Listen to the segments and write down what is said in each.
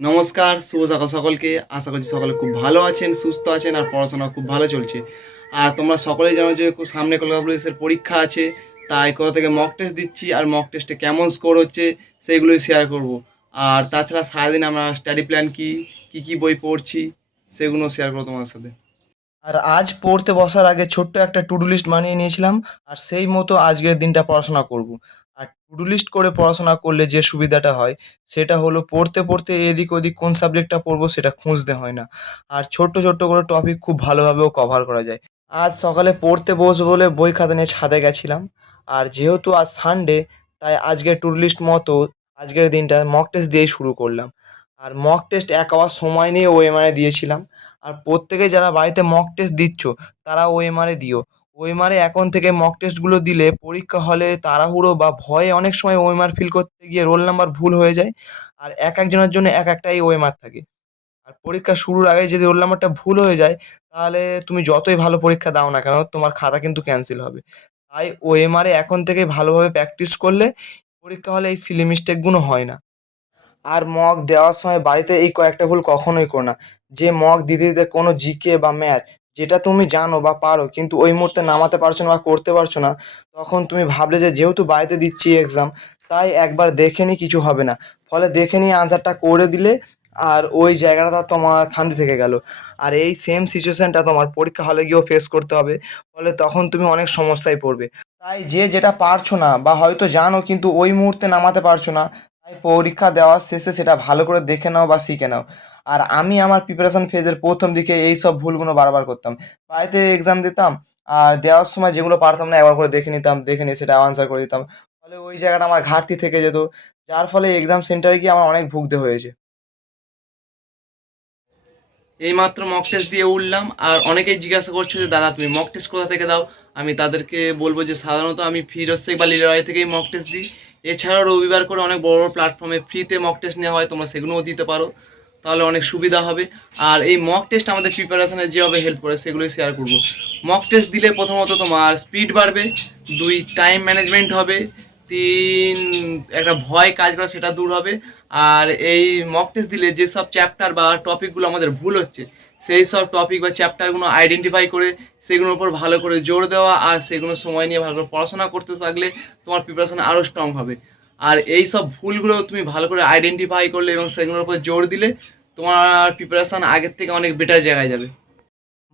নমস্কার, শুভ সকাল সকলকে। আশা করছি সকলে খুব ভালো আছেন, সুস্থ আছেন আর পড়াশোনা খুব ভালো চলছে। আর তোমরা সকলেই জানো যে সামনে কলকাতা পুলিশের পরীক্ষা আছে, তাই কোথা থেকে মক টেস্ট দিচ্ছি আর মক টেস্টে কেমন স্কোর হচ্ছে সেইগুলোই শেয়ার করব। আর তাছাড়া সারাদিন আমরা স্টাডি প্ল্যান কি কি কি বই পড়ছি সেগুলো শেয়ার করব তোমার সাথে। আর আজ পড়তে বসার আগে ছোট্ট একটা টু ডু লিস্ট বানিয়ে নিয়েছিলাম, আর সেই মতো আজকের দিনটা পড়াশোনা করব। আর টুডু লিস্ট করে পড়াশোনা করলে যে সুবিধাটা হয়, সেটা হলো পড়তে পড়তে এদিক ওদিক কোন সাবজেক্টটা পড়ব সেটা খুঁজতে হয় না। আর ছোট্ট ছোট্ট করে টপিক খুব ভালোভাবেও কভার করা যায়। আজ সকালে পড়তে বসবো বলে বই খাতা নিয়ে ছাদে গেছিলাম। আর যেহেতু আজ সানডে তাই আজকের টুডু লিস্ট মতো আজকের দিনটা মক টেস্ট দিয়েই শুরু করলাম। আর মক টেস্ট এক আওয়ার সময় নিয়ে ওএমআরে দিয়েছিলাম। আর প্রত্যেকে যারা বাড়িতে মক টেস্ট দিচ্ছ, তারা ওএমআরে দিও। ওএমআরে এখন থেকে মক টেস্টগুলো দিলে পরীক্ষা হলে তাড়াহুড়ো বা ভয়ে অনেক সময় ওএমআর ফিল করতে গিয়ে রোল নাম্বার ভুল হয়ে যায়। আর এক একজনের জন্য এক একটাই ওএমআর থাকে। আর পরীক্ষা শুরুর আগে যদি রোল নাম্বারটা ভুল হয়ে যায়, তাহলে তুমি যতই ভালো পরীক্ষা দাও না কেন, তোমার খাতা কিন্তু ক্যান্সেল হবে। তাই ওএমআরে এখন থেকে ভালোভাবে প্র্যাকটিস করলে পরীক্ষা হলে এই সিলি মিস্টেকগুলো হয় না। আর মক দেওয়ার সময় বাড়িতে এই কয়েকটা ভুল কখনোই করো না। যে মক দিতে দিতে কোনো জিকে বা ম্যাথ যেটা তুমি জানো বা পারো, কিন্তু ওই মুহূর্তে নামাতে পারছ না বা করতে পারছ না, তখন তুমি ভাবলে যে যেহেতু বাড়িতে দিচ্ছি এক্সাম তাই একবার দেখে নি কিছু হবে না। ফলে দেখে নিয়ে আনসারটা করে দিলে আর ওই জায়গাটা তোমার খান্তি থেকে গেল। আর এই সেম সিচুয়েশানটা তোমার পরীক্ষা হলে গিয়েও ফেস করতে হবে, ফলে তখন তুমি অনেক সমস্যায় পড়বে। তাই যে যেটা পারছ না বা হয়তো জানো, কিন্তু ওই মুহূর্তে নামাতে পারছ না পরীক্ষা দেওয়ার শেষে সেটা ভালো করে দেখে নাও বা শিখে নাও। আর আমি আমার প্রিপারেশন ফেজের প্রথম দিকে এই সব ভুলগুলো বারবার করতাম। বাড়িতে এক্সাম দিতাম আর দেওয়ার সময় যেগুলো পারতাম না একবার করে দেখে নিতাম, দেখে নিয়ে সেটা আনসার করে দিতাম। ফলে ওই জায়গাটা আমার ঘাটতি থেকে যেত, যার ফলে এক্সাম সেন্টারে গিয়ে আমার অনেক ভুগতে হয়েছে। এইমাত্র মক টেস্ট দিয়ে উঠলাম আর অনেকেই জিজ্ঞাসা করছ যে, দাদা, তুমি মক টেস্ট কোথা থেকে দাও? আমি তাদেরকে বলব যে, সাধারণত আমি ফিরোজ শেখ বা লিলারাই থেকেই মক টেস্ট দিই। এছাড়াও রবিবার করে অনেক বড় বড় প্ল্যাটফর্মে ফ্রিতে মক টেস্ট নেওয়া হয়, তোমরা সেগুলোও দিতে পারো। তাহলে অনেক সুবিধা হবে। আর এই মক টেস্ট আমাদের প্রিপারেশানে যেভাবে হেল্প করে, সেগুলোই শেয়ার করব। মক টেস্ট দিলে প্রথমত তোমার স্পিড বাড়বে, দুই টাইম ম্যানেজমেন্ট হবে, তিন, একটা ভয় কাজ করা সেটা দূর হবে। আর এই মক টেস্ট দিলে যেসব চ্যাপ্টার বা টপিকগুলো আমাদের ভুল হচ্ছে সেই সব টপিক বা চ্যাপ্টারগুলো আইডেন্টিফাই করে সেগুলোর উপর ভালো করে জোর দেওয়া আর সেগুলো সময় নিয়ে ভালো করে পড়াশোনা করতে থাকলে তোমার প্রিপারেশন আরও স্ট্রং হবে। আর এই সব ভুলগুলো তুমি ভালো করে আইডেন্টিফাই করলে এবং সেগুলোর উপর জোর দিলে তোমার প্রিপারেশান আগের থেকে অনেক বেটার জায়গায় যাবে।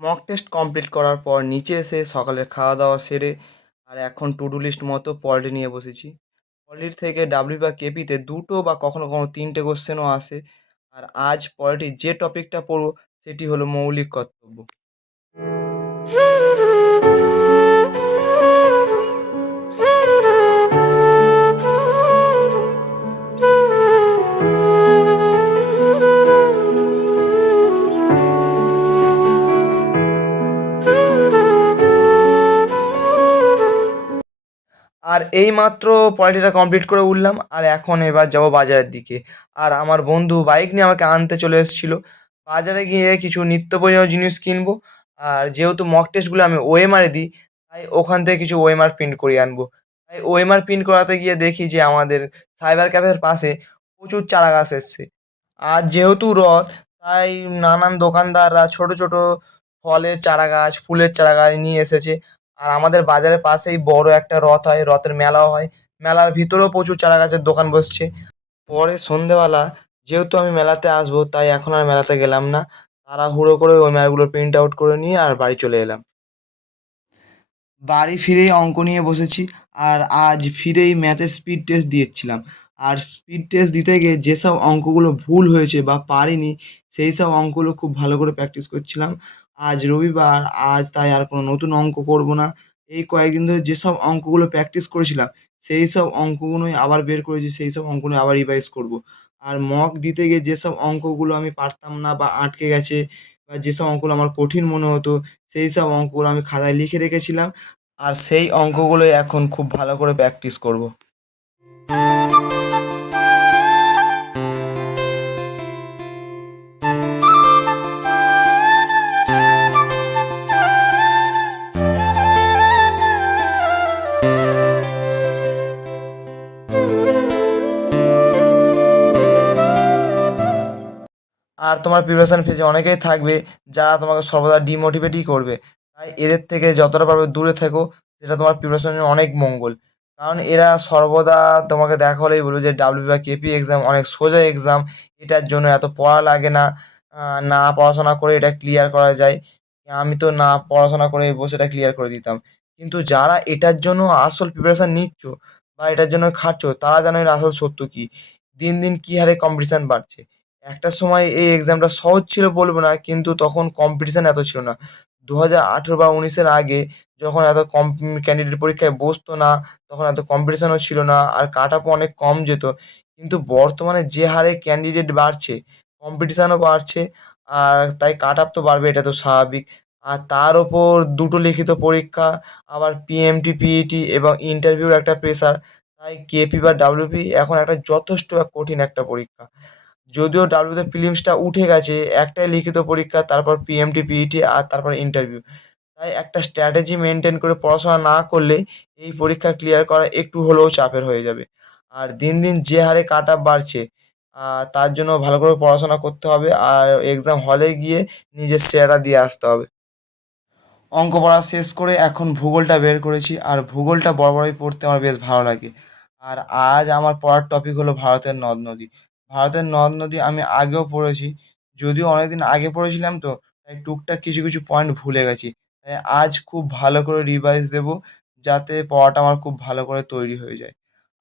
মক টেস্ট কমপ্লিট করার পর নিচে এসে সকালের খাওয়া দাওয়া সেরে আর এখন টু ডু লিস্ট মতো পলিটি নিয়ে বসেছি। পলিটির থেকে ডাব্লিউ বা কেপিতে দুটো বা কখনো কখনো তিনটে কোশ্চেনও আসে। আর আজ পলিটির যে টপিকটা পড়ব সেটি হলো মৌলিক কর্তব্য। আর এই মাত্র পলিটিটা কমপ্লিট করে উঠলাম, আর এখন এবার যাব বাজারের দিকে। আর আমার বন্ধু বাইক নিয়ে আমাকে আনতে চলে এসেছিল। বাজারে গিয়ে কিছু নিত্য প্রয়োজনীয় জিনিস কিনবো। আর যেহেতু মক টেস্টগুলো আমি ওএমআরে দিই, তাই ওখান থেকে কিছু ওএমআর প্রিন্ট করিয়ে আনব। তাই ওএমআর প্রিন্ট করাতে গিয়ে দেখি যে আমাদের সাইবার ক্যাফের পাশে প্রচুর চারা গাছ এসছে। আর যেহেতু রথ, তাই নানান দোকানদাররা ছোট ছোট ফলের চারা গাছ, ফুলের চারা গাছ নিয়ে এসেছে। আর আমাদের বাজারের পাশেই বড় একটা রথ হয়, রথের মেলাও হয়। মেলার ভিতরেও প্রচুর চারা গাছের দোকান বসছে। পরে সন্ধেবেলা যেহেতু আমি মেলাতে আসব, তাই এখন আর মেলাতে গেলাম না। তাড়াহুড়ো করে ওই ম্যাপগুলো প্রিন্ট আউট করে নিয়ে আর বাড়ি চলে এলাম। বাড়ি ফিরেই অঙ্ক নিয়ে বসেছি আর আজ ফিরেই ম্যাথের স্পিড টেস্ট দিয়েছিলাম। আর স্পিড টেস্ট দিতে গিয়ে যেসব অঙ্কগুলো ভুল হয়েছে বা পারিনি, সেই সব অঙ্কগুলো খুব ভালো করে প্র্যাকটিস করছিলাম। আজ রবিবার, আজ তাই আর কোনো নতুন অঙ্ক করব না। এই কয়েকদিন ধরে যেসব অঙ্কগুলো প্র্যাকটিস করেছিলাম, সেই সব অঙ্কগুলোই আবার বের করেছি, সেই সব অঙ্কগুলো আবার রিভাইজ করব। আর মক দিতে গিয়ে যেসব অঙ্কগুলো আমি পারতাম না বা আটকে গেছে বা যেসব অঙ্কগুলো আমার কঠিন মনে হতো, সেই সব অঙ্কগুলো আমি খাতায় লিখে রেখেছিলাম। আর সেই অঙ্কগুলোই এখন খুব ভালো করে প্র্যাকটিস করব। আর তোমার প্রিপারেশান ফেজে অনেকেই থাকবে যারা তোমাকে সর্বদা ডিমোটিভেটই করবে। তাই এদের থেকে যতটা পারবে দূরে থেকো সেটা তোমার প্রিপারেশনের অনেক মঙ্গল। কারণ এরা সর্বদা তোমাকে দেখা হলেই বলবে যে ডাব্লিউ বা কেপি এক্সাম অনেক সোজা এক্সাম এটার জন্য এত পড়া লাগে না না পড়াশোনা করে এটা ক্লিয়ার করা যায়। আমি তো না পড়াশোনা করে বসে এটা ক্লিয়ার করে দিতাম। কিন্তু যারা এটার জন্য আসল প্রিপারেশান নিচ্ছ বা এটার জন্য খাটছ, তারা জানো এর আসল সত্য কী? দিন দিন কী হারে কম্পিটিশান বাড়ছে? একটা সময় এই এক্সামটা সহজ ছিল বলব না, কিন্তু তখন কম্পিটিশান এত ছিল না। দু হাজার আঠেরো বা উনিশের আগে যখন এত কম ক্যান্ডিডেট পরীক্ষায় বসতো না, তখন এত কম্পিটিশানও ছিল না, আর কাট আপও অনেক কম যেত। কিন্তু বর্তমানে যে হারে ক্যান্ডিডেট বাড়ছে কম্পিটিশানও বাড়ছে, আর তাই কাট আপ তো বাড়বে, এটা তো স্বাভাবিক। আর তার ওপর দুটো লিখিত পরীক্ষা, আবার পিএমটি পিইটি এবং ইন্টারভিউর একটা প্রেশার তাই কেপি বা ডাব্লিউপি এখন একটা যথেষ্ট কঠিন একটা পরীক্ষা। যদিও ডাব্লিউতে প্রিলিমসটা উঠে গেছে, একটাই লিখিত পরীক্ষা, তারপর পিএমটি, পিইটি আর তারপর ইন্টারভিউ। তাই একটা স্ট্র্যাটেজি মেনটেন করে পড়াশোনা না করলে এই পরীক্ষা ক্লিয়ার করা একটু হলেও চাপের হয়ে যাবে। আর দিন দিন যে হারে কাট আপ বাড়ছে তার জন্য ভালো করে পড়াশোনা করতে হবে আর এক্সাম হলে গিয়ে নিজের সেরাটা দিয়ে আসতে হবে। অঙ্ক পড়া শেষ করে এখন ভূগোলটা বের করেছি আর ভূগোলটা বরাবরই পড়তে আমার বেশ ভালো লাগে। আর আজ আমার পড়ার টপিক হলো ভারতের নদ নদী। ভারতের নদ নদী আমি আগেও পড়েছি, যদিও অনেকদিন আগে পড়েছিলাম তো, তাই টুকটাক কিছু কিছু পয়েন্ট ভুলে গেছি। তাই আজ খুব ভালো করে রিভাইজ দেবো, যাতে পড়াটা আমার খুব ভালো করে তৈরি হয়ে যায়।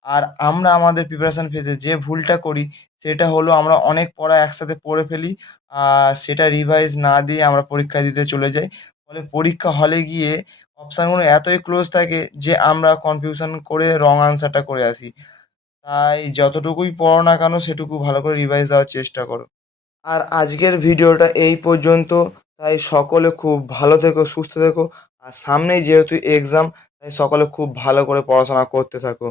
আর আমরা আমাদের প্রিপারেশান ফেজে যে ভুলটা করি, সেটা হলো আমরা অনেক পড়া একসাথে পড়ে ফেলি, আর সেটা রিভাইজ না দিয়ে আমরা পরীক্ষা দিতে চলে যাই। ফলে পরীক্ষা হলে গিয়ে অপশানগুলো এতই ক্লোজ থাকে যে আমরা কনফিউশন করে রং আনসারটা করে আসি। তাই যতটুকুই পড়ো না কেন সেটুকু ভালো করে রিভাইজ দেওয়ার চেষ্টা করো। আর আজকের ভিডিওটা এই পর্যন্ত। তাই সকলে খুব ভালো থেকো, সুস্থ থেকো। আর সামনেই যেহেতু এক্সাম তাই সকলে খুব ভালো করে পড়াশোনা করতে থাকো।